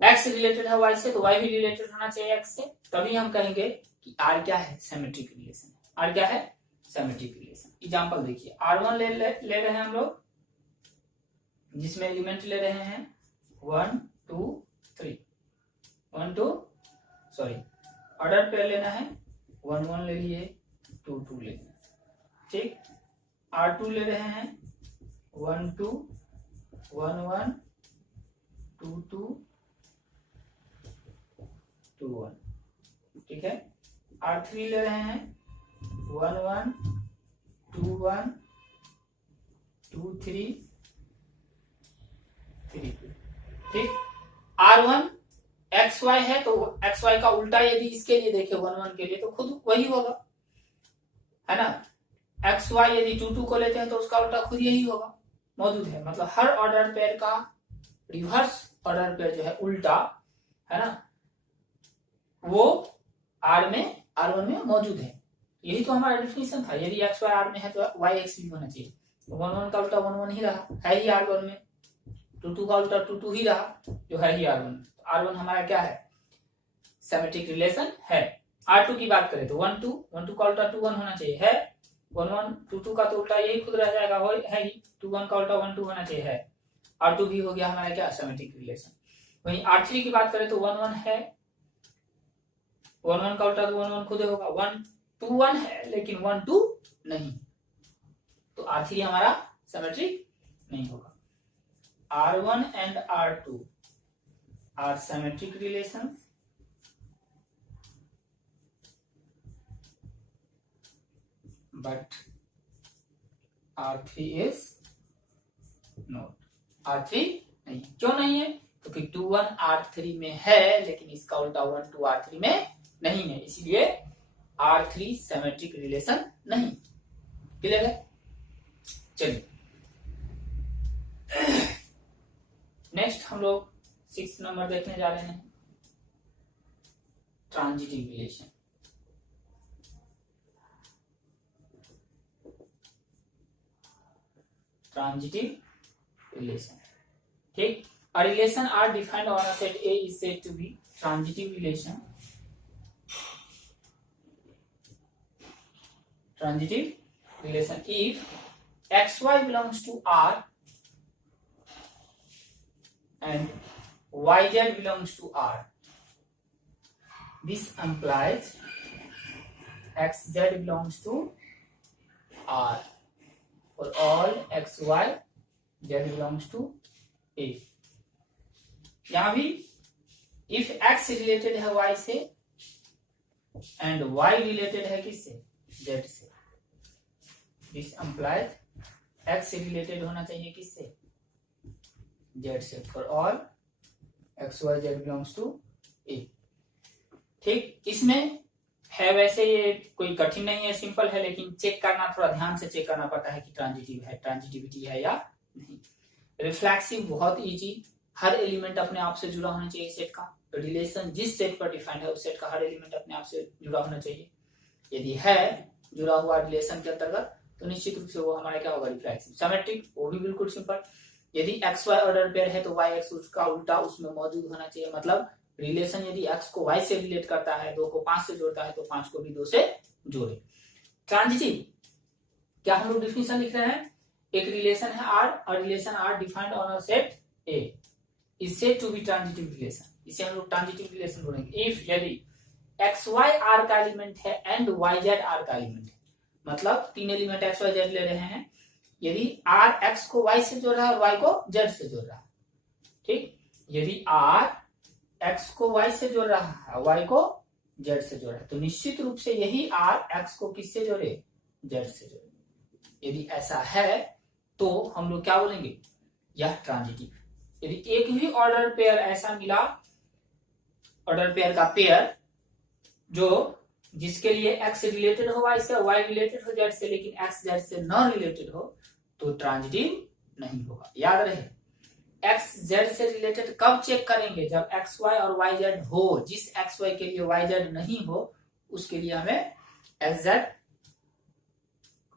एक्स रिलेटेड है वाई से तो वाई भी रिलेटेड होना चाहिए एक्स से, तभी हम कहेंगे कि आर क्या है, सिमेट्रिक रिलेशन। आर क्या है, सिमेट्रिक रिलेशन। एग्जांपल देखिए, R1 ले रहे हैं हम लोग, जिसमें एलिमेंट ले रहे हैं 1 2 3, 1 2 सॉरी ऑर्डर पे लेना है, 1 1 ले लिए, 2 2 ले लिए। ठीक, R2 ले रहे हैं 1 2 1 1 2 2 2 1। ठीक है, R3 ले रहे हैं 1 1 2 1 2 3 3 2। ठीक, R1 एक्स वाई है तो एक्स वाई का उल्टा यदि इसके लिए देखे 1 1 के लिए तो खुद वही होगा, है ना। एक्स वाई यदि 2 2 को लेते हैं तो उसका उल्टा खुद यही होगा, मौजूद है। मतलब हर ऑर्डर पेयर का रिवर्स ऑर्डर पेयर जो है उल्टा, है ना, वो आर में R1 में मौजूद है। यही तो हमारा डेफिनेशन था, यदि एक्स वाई आर में है तो वाई एक्स भी होना चाहिए। 1 1 का उल्टा 1 1 ही रहा, है ही R1 में, 2 2 का उल्टा 2 2 ही रहा, जो है ही R1। R1 हमारा क्या है, सिमेट्रिक रिलेशन है। R2 की बात करें तो 1 2 1 2 का उल्टा 2 1 होना चाहिए, है 1 1 2 2 का तो उल्टा यही खुद रह जाएगा, है ही 2 1 का उल्टा 1 2 होना चाहिए, है। R2 भी हो गया हमारा क्या, सिमेट्रिक रिलेशन। वहीं R3 की बात करें तो 1 1 है, 1 1 का उल्टा तो 1 1 खुद होगा, 1 2 1 है लेकिन 1 2 नहीं, तो R3 हमारा सिमेट्रिक नहीं होगा। R1 and R2 are symmetric relations, but R3 is not. R3 नहीं, क्यों नहीं है? क्योंकि 2 1 R3 में है, लेकिन इसका उल्टा 1 2 R3 में नहीं है, इसीलिए R3 सिमेट्रिक रिलेशन नहीं। क्लियर है? चलिए नेक्स्ट हम लोग 6 नंबर देखने जा रहे हैं, ट्रांजिटिव रिलेशन। ट्रांजिटिव रिलेशन, ठीक। A relation are defined on a set A is said to be transitive relation. Transitive relation if xy belongs to R and yz belongs to R. This implies xz belongs to R for all xy z belongs to A. यहां भी if x related है y से and y related है किससे? z से, this implies x related होना चाहिए किससे? z से, for all x y z belongs to A। ठीक, इसमें है, वैसे ये कोई कठिन नहीं है, सिंपल है, लेकिन चेक करना, थोड़ा ध्यान से चेक करना पड़ता है कि ट्रांजिटिव है, ट्रांजिटिविटी है या नहीं। रिफ्लेक्सिव बहुत इजी, हर एलिमेंट अपने आप से जुड़ा होना चाहिए सेट का। रिलेशन जिस सेट पर डिफाइंड है उस सेट का हर एलिमेंट अपने आप से जुड़ा होना चाहिए। यदि है जुड़ा हुआ रिलेशन के अंतर्गत तो निश्चित रूप से वो हमारा क्या होगा? रिफ्लेक्सिव। सिमेट्रिक, वो भी बिल्कुल सिंपल। यदि एक्स वाई ऑर्डर पेयर है तो वाई एक्स उसका उल्टा उसमें मौजूद होना चाहिए। मतलब रिलेशन यदि एक्स को वाई से रिलेट करता है, 2 को 5 से जोड़ता है, तो 5 को भी 2 से जोड़े। ट्रांजिटिव, क्या हम लोग डिफिनेशन लिख रहे हैं? एक रिलेशन है आर, और relation R defined on a set A is said to be transitive relation। इसे हम लोग ट्रांजिटिव रिलेशन बोलेंगे इफ यदि एक्स वाई आर का एलिमेंट है एंड वाई जेड आर का एलिमेंट है, मतलब 3 एलिमेंट एक्स वाई जेड ले रहे हैं, यदि आर एक्स को वाई से जोड़ रहा है और वाई को जेड से जोड़ रहा है, ठीक। यदि आर एक्स को वाई से जोड़ रहा है, वाई को जेड से जोड़ रहा है, तो निश्चित रूप से यही आर एक्स को किससे जोड़े? जेड से जोड़े। यदि ऐसा है तो हम लोग क्या बोलेंगे? यह ट्रांजिटिव। यदि एक भी ऑर्डर पेयर ऐसा मिला, ऑर्डर पेयर का पेयर जो जिसके लिए x रिलेटेड हो y से, y रिलेटेड हो z से, लेकिन x z से नॉन रिलेटेड हो, तो ट्रांजिटिव नहीं होगा। याद रहे, x z से रिलेटेड कब चेक करेंगे? जब x y और y z हो। जिस x y के लिए y z नहीं हो उसके लिए हमें x z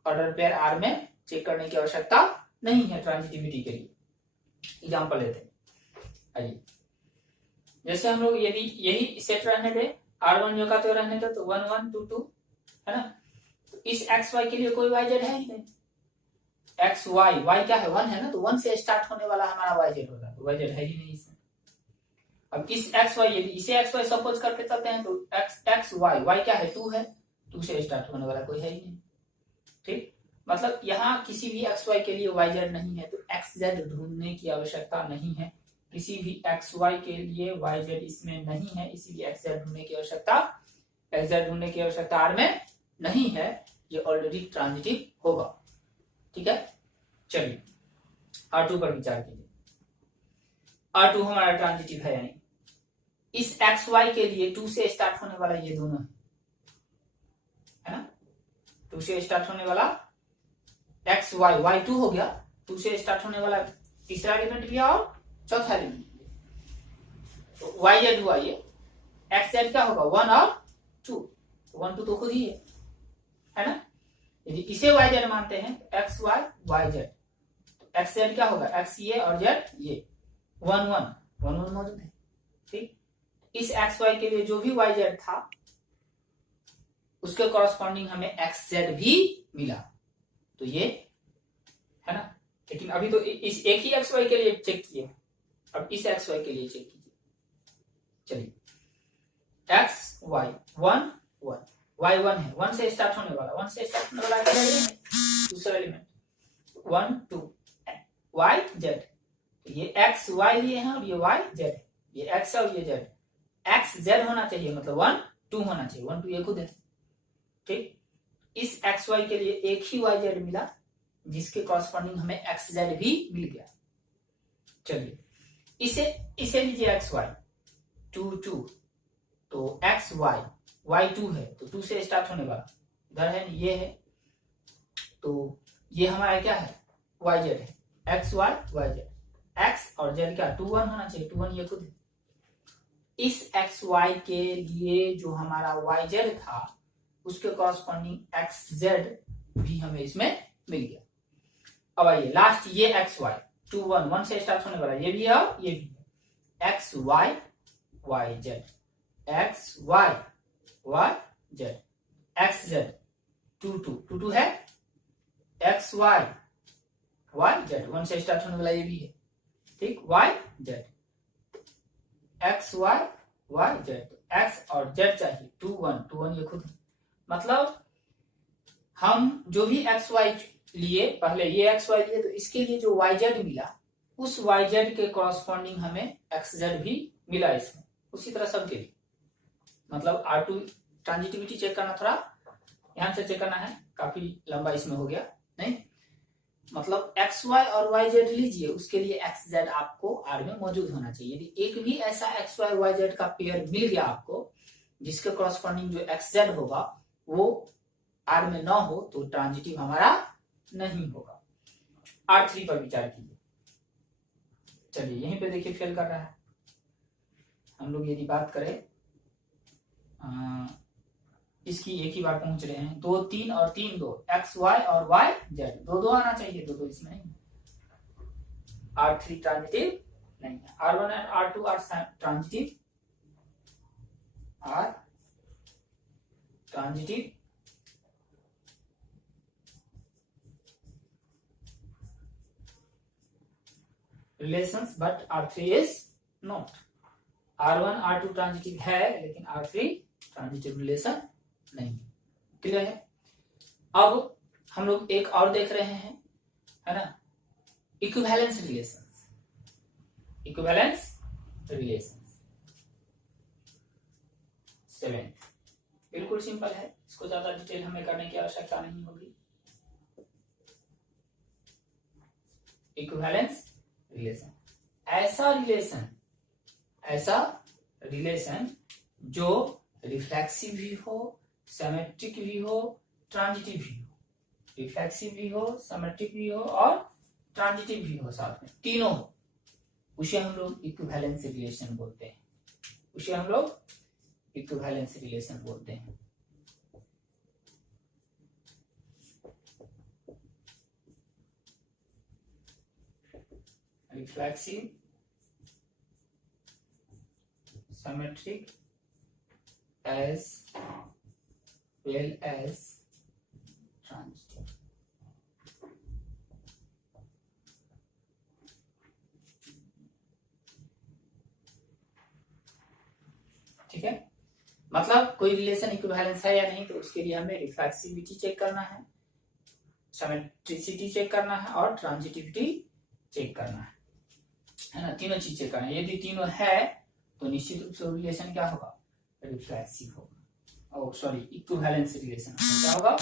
order pair R में चेक करने की आवश्यकता नहीं है ट्रांजिटिविटी के लिए। एग्जाम्पल लेते हैं, आइए। जैसे हम लोग यदि यही सेट रहने दे, R1 जो का तो रहने दे, तो 1 1 2 2 है ना। तो इस एक्स वाई के लिए कोई वाई जेड है ही नहीं। एक्स वाई, वाई क्या है? 1 है ना, तो 1 से स्टार्ट होने वाला हमारा वाई जेड होगा, तो वाई जेड है ही नहीं इसमें। अब इस एक्स वाई, यदि इसे एक्स वाई सपोज करके चलते हैं, तो एक्स वाई, वाई क्या है? 2 है, 2 से स्टार्ट होने वाला कोई है ही नहीं, ठीक। मतलब यहाँ किसी भी एक्स वाई के लिए वाई जेड नहीं है, तो एक्स जेड ढूंढने की आवश्यकता नहीं है। किसी भी एक्स वाई के लिए वाई जेड इसमें नहीं है, इसीलिए एक्स जेड ढूंढने की आवश्यकता आर में नहीं है। ये ऑलरेडी ट्रांजिटिव होगा, ठीक है। चलिए R2 पर विचार कीजिए। R2 हमारा ट्रांजिटिव है, यानी इस एक्स वाई के लिए 2 से स्टार्ट होने वाला ये दोनों है ना, 2 से स्टार्ट होने वाला एक्स वाई, वाई 2 हो गया, 2 से स्टार्ट होने वाला तीसरा एलिमेंट भी और चौथा एलिमेंट, तो वाई जेड हुआ ये। एक्स जेड क्या होगा? 1 और 2, 1 2 तो खुद ही है ना। यदि इसे वाई जेड मानते हैं तो एक्स वाई वाई जेड, तो एक्स जेड क्या होगा? एक्स ये और जेड ये, 1 1 1 1 मौजूद है, ठीक। इस एक्स वाई के लिए जो भी वाई जेड था उसके कॉरस्पॉन्डिंग हमें एक्स जेड भी मिला, तो ये है ना। लेकिन अभी तो इस एक ही एक्स वाई के लिए चेक किए, अब इस एक्स वाई के लिए चेक कीजिए। चलिए एक्स वाई 1 1, वाई 1 है, 1 से स्टार्ट होने वाला, 1 से स्टार्ट होने वाला दूसरा एलिमेंट, 1 2 y z, ये x y लिए हैं और ये y z है, ये x है और ये z, x z होना चाहिए, मतलब 1 2 होना चाहिए, 1 2 ये खुद है। ठीक, इस एक्स वाई के लिए एक ही वाई जेड मिला, जिसके कॉरस्पॉन्डिंग हमें एक्स जेड भी मिल गया। चलिए इसे लीजिए एक्स वाई 2 2, तो एक्स वाई वाई 2 है तो 2 से स्टार्ट होने वाला, इधर है ये है, तो ये हमारा क्या है वाई जेड है, X Y Y Z, X और जेड क्या 2 1 होना चाहिए, 2 1 ये खुद है। इस एक्स वाई के लिए जो हमारा वाई जेड था उसके कॉरस्पॉन्डिंग एक्स जेड भी हमें इसमें मिल गया। अब आइए लास्ट ये एक्स वाई 2 1 1 से स्टार्ट होने वाला, ये भी है और ये भी है, X Y Y Z, X Y Y Z, X Z 2 2 2 2 है, एक्स वाई वाई जेड 1 से स्टार्ट होने वाला ये भी है। ठीक, Y Z X Y Y Z, X और जेड चाहिए 2 1 ये खुद है। मतलब हम जो भी एक्स वाई लिए, पहले ये एक्स वाई लिए तो इसके लिए जो वाई जेड मिला, उस वाई जेड के कॉरस्पॉन्डिंग हमें एक्स जेड भी मिला इसमें, उसी तरह सबके लिए। मतलब R2 ट्रांजिटिविटी चेक करना, थोड़ा ध्यान से चेक करना है, काफी लंबा इसमें हो गया नहीं, मतलब एक्स वाई और वाई जेड लीजिए, उसके लिए एक्स जेड आपको आर में मौजूद होना चाहिए। यदि एक भी ऐसा एक्स वाई वाई जेड का पेयर मिल गया आपको जिसके कॉरस्पॉन्डिंग जो एक्स जेड होगा वो आर में ना हो तो ट्रांजिटिव हमारा नहीं होगा। R3 पर विचार कीजिए। चलिए यहीं पे देखिए फेल कर रहा है। हम लोग यदि बात करें इसकी एक ही बार पहुंच रहे हैं, 2 3 और 3 2, एक्स वाई और वाई जेड 2 2 आना चाहिए, 2 2 इसमें नहीं। R3 ट्रांजिटिव नहीं है, R1 और R2 are transitive, are transitive relations but R3 is not. R1 R2 transitive है लेकिन R3 ट्रांजिटिव रिलेशन नहीं। क्लियर है? अब हम लोग एक और देख रहे हैं, है ना, इक्विवेलेंस रिलेशंस। इक्विवेलेंस रिलेशंस 7 बिल्कुल सिंपल है, इसको ज्यादा डिटेल हमें करने की आवश्यकता नहीं होगी। इक्विवेलेंस रिलेशन ऐसा रिलेशन जो रिफ्लेक्सिव भी हो, सिमेट्रिक भी हो, ट्रांजिटिव भी हो, रिफ्लेक्सिव भी हो, सिमेट्रिक भी हो और ट्रांजिटिव भी हो, साथ में तीनों हो, उसे हम लोग इक्विवेलेंस रिलेशन बोलते हैं। उसे हम लोग इक्विवेलेंस रिलेशन बोलते हैं। Reflexive, symmetric as well as transitive। ठीक है, मतलब कोई रिलेशन इक्विवेलेंस है या नहीं तो उसके लिए हमें रिफ्लेक्सिविटी चेक करना है, सिमेट्रिसिटी चेक करना है और ट्रांजिटिविटी चेक करना है ना, तीनों चीज चेक करना है। यदि तीनों है तो निश्चित रूप से रिलेशन क्या होगा, रिफ्लेक्सिव होगा, और सॉरी इक्विवेलेंस रिलेशन क्या होगा,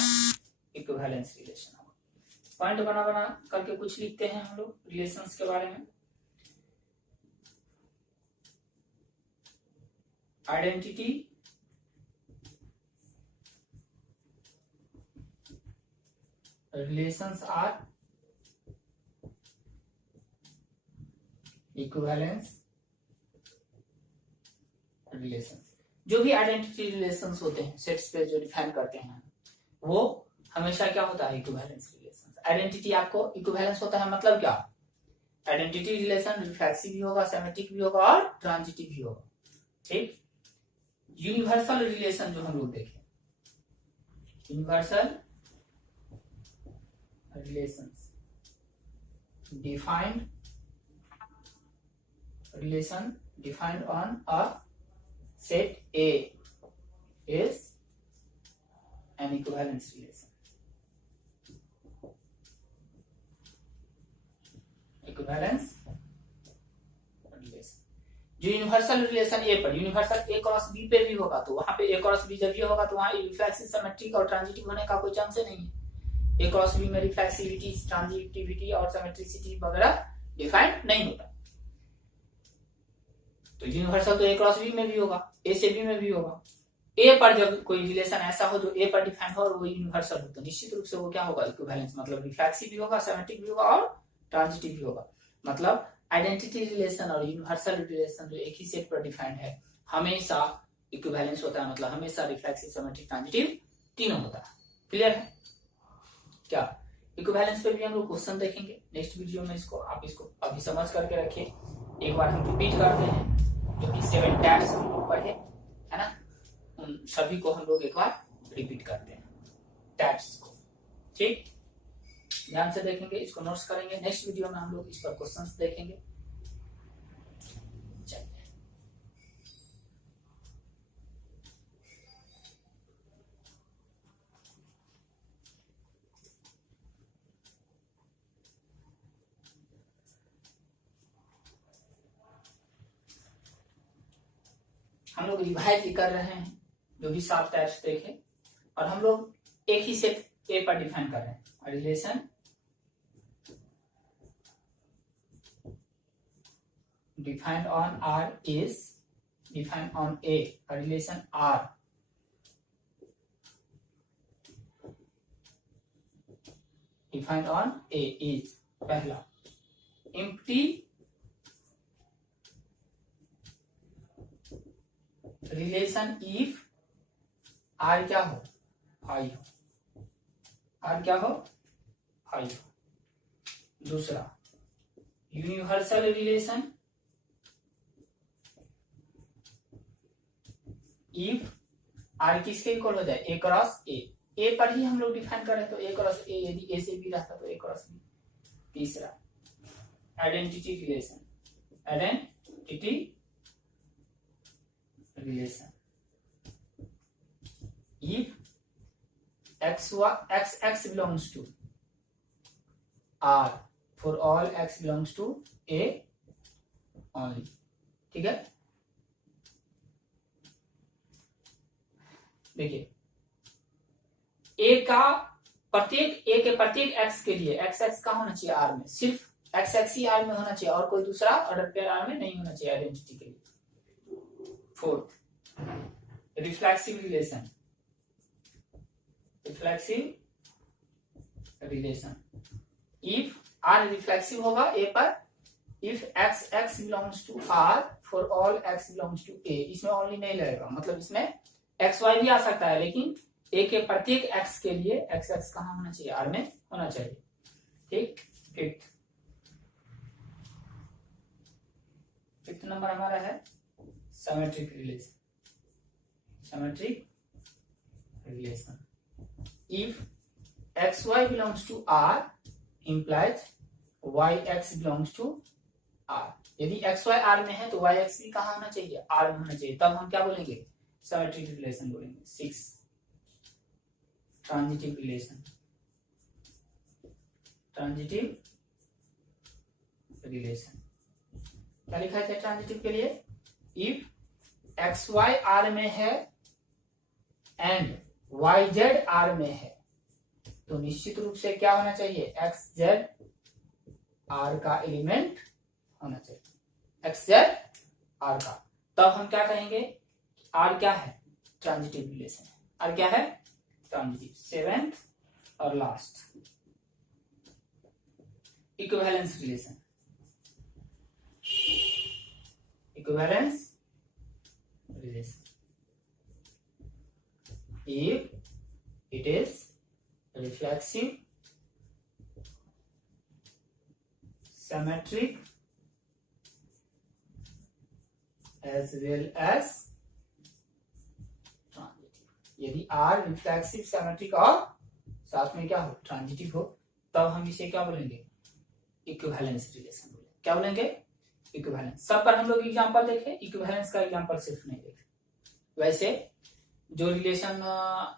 इक्विवेलेंस रिलेशन होगा। पॉइंट बना बना करके कुछ लिखते हैं हम लोग रिलेशंस के बारे में। Identity, relations are equivalence relation. जो भी आइडेंटिटी रिलेशंस होते हैं सेट्स पे जो डिफाइन करते हैं वो हमेशा क्या होता है, इक्विवेलेंस रिलेशंस। आइडेंटिटी आपको इक्विवेलेंस होता है, मतलब क्या, आइडेंटिटी रिलेशन रिफ्लेक्सिव भी होगा, सिमेट्रिक भी होगा और ट्रांजिटिव भी होगा। ठीक, यूनिवर्सल रिलेशन जो हम लोग देखें, universal relations, defined relation defined on a set A is an equivalence relation। Equivalence relation. जो यूनिवर्सल रिलेशन ए पर, यूनिवर्सल ए क्रॉस बी पे भी होगा, तो वहां पे ए क्रॉस बी जब ये होगा तो वहां रिफ्लेक्सिव, सिमेट्रिक और ट्रांजिटिव होने का कोई चांस ही नहीं है। ए क्रॉस बी में रिफ्लेक्सिविटी, ट्रांजिटिविटी और सिमेट्रिसिटी वगैरह डिफाइंड नहीं होता। तो यूनिवर्सल तो ए क्रॉस बी में भी होगा, ए से बी में भी होगा। ए पर जब कोई रिलेशन ऐसा हो जो ए पर डिफाइंड हो और वो यूनिवर्सल हो, तो निश्चित रूप से वो क्या होगा, इक्विवेलेंस, मतलब रिफ्लेक्सिव भी होगा, सिमेट्रिक भी होगा और ट्रांजिटिव भी होगा। मतलब आइडेंटिटी रिलेशन और यूनिवर्सल रिलेशन जो एक ही सेट पर डिफाइंड है, हमेशा इक्विवेलेंस होता है, मतलब हमेशा रिफ्लेक्सिव, सिमेट्रिक, ट्रांजिटिव तीनों होता है। क्लियर है क्या? इक्विवेलेंस पे भी हम लोग क्वेश्चन देखेंगे नेक्स्ट वीडियो में। इसको आप इसको अभी समझ करके रखिए। एक बार हम रिपीट करते हैं, जो कि 7 टैब्स हम लोग पढ़े है ना, उन सभी को हम लोग एक बार रिपीट करते हैं टैब्स को। ठीक, ध्यान से देखेंगे, इसको नोट्स करेंगे। नेक्स्ट वीडियो में हम लोग इस पर क्वेश्चंस देखेंगे। चलिए, हम लोग रिवाइज कर रहे हैं जो भी 7 टाइप्स देखे, और हम लोग एक ही सेट ए पर डिफाइन कर रहे हैं। Relation defined on R is defined on A relation R defined on A is पहला empty relation if R क्या हो, I हो, R क्या हो, I हो। दूसरा यूनिवर्सल रिलेशन इफ आर किसके इक्वल हो जाए, ए क्रॉस ए पर ही हम लोग डिफाइन करें तो ए क्रॉस ए, यदि ए से बी रहता तो ए क्रॉस बी। तीसरा identity relation, identity relation if x belongs to R for all x belongs to A only। ठीक है, देखिए ए का प्रत्येक, ए के प्रत्येक एक्स के लिए एक्स एक्स का होना चाहिए आर में, सिर्फ एक्स एक्स ही आर में होना चाहिए और कोई दूसरा ऑर्डर पेयर आर में नहीं होना चाहिए आइडेंटिटी के लिए। Fourth reflexive relation, reflexive relation if R reflexive होगा ए पर, if x x belongs to R for all x belongs to A, इसमें ओनली नहीं लगेगा, मतलब इसमें एक्स वाई भी आ सकता है, लेकिन ए के प्रत्येक एक्स के लिए एक्स एक्स कहाँ होना चाहिए, आर में होना चाहिए। ठीक, फिफ्थ नंबर हमारा है symmetric relation, symmetric relation if X Y belongs to R implies Y X belongs to R. यदि एक्स वाई आर में है तो वाई एक्स भी कहाँ होना चाहिए, आर में होना चाहिए, तब हम क्या बोलेंगे, सिमेट्रिक रिलेशन बोलेंगे। 6 ट्रांजिटिव रिलेशन, ट्रांजिटिव रिलेशन क्या लिखा है ट्रांजिटिव के लिए, इफ एक्स वाई आर में है एंड वाई जेड आर में है तो निश्चित रूप से क्या होना चाहिए, एक्स जेड आर का एलिमेंट होना चाहिए, एक्स जेड आर का। तब हम क्या कहेंगे, आर क्या है, ट्रांजिटिव रिलेशन है, आर क्या है, ट्रांजिटिव। 7th और last equivalence relation, equivalence relation if it is reflexive, symmetric as well as transitive। यदि R रिफ्लेक्सिव, सिमेट्रिक और साथ में क्या हो, ट्रांजिटिव हो, तब हम इसे क्या बोलेंगे, इक्विवेलेंस रिलेशन बोलेंगे। क्या बोलेंगे, इक्विवेलेंस। सब पर हम लोग एग्जांपल देखे, इक्विवेलेंस का एग्जांपल सिर्फ नहीं देखे। वैसे जो रिलेशन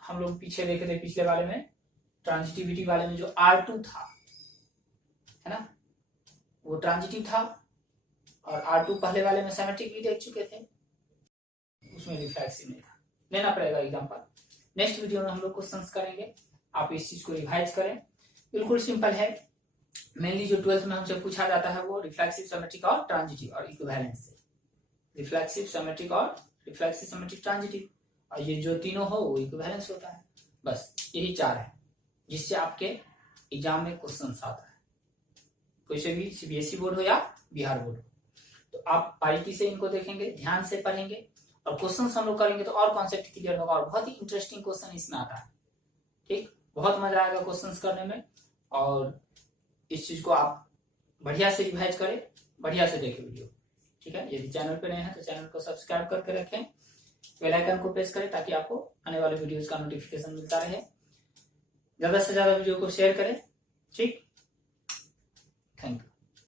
हम लोग पीछे देखे थे पिछले वाले में, ट्रांजिटिविटी वाले में जो R2 था, है ना, वो ट्रांजिटिव था, और R2 पहले वाले में सिमेट्रिक भी देख चुके थे, उसमें रिफ्लेक्सिव नहीं था। लेना पड़ेगा एग्जांपल। नेक्स्ट वीडियो में हम लोग क्वेश्चंस करेंगे, आप इस चीज को रिवाइज करें। बिल्कुल सिंपल है, मेनली जो 12th में हमसे पूछा जाता है वो रिफ्लेक्सिव, सिमेट्रिक और ट्रांजिटिव और इक्विवेलेंस से। रिफ्लेक्सिव, सिमेट्रिक और रिफ्लेक्सिव, सिमेट्रिक, ट्रांजिटिव, और ये जो तीनों हो वो इक्विवेलेंस होता है। बस यही 4 है जिससे आपके एग्जाम में क्वेश्चन आता है, कोई से भी CBSE बोर्ड हो या बिहार बोर्ड हो। तो आप बारीकी से इनको देखेंगे, ध्यान से पढ़ेंगे और क्वेश्चन हम लोग करेंगे तो और कॉन्सेप्ट क्लियर होगा, और बहुत ही इंटरेस्टिंग क्वेश्चन इसमें आता है। ठीक, बहुत मजा आएगा क्वेश्चंस करने में, और इस चीज को आप बढ़िया से रिवाइज करें, बढ़िया से देखें वीडियो। ठीक है, यदि चैनल पे नए हैं तो चैनल को सब्सक्राइब करके रखें, बेल आइकन को प्रेस करें ताकि आपको आने वाले वीडियोस का नोटिफिकेशन मिलता रहे। ज्यादा से ज्यादा वीडियो को शेयर करें। ठीक।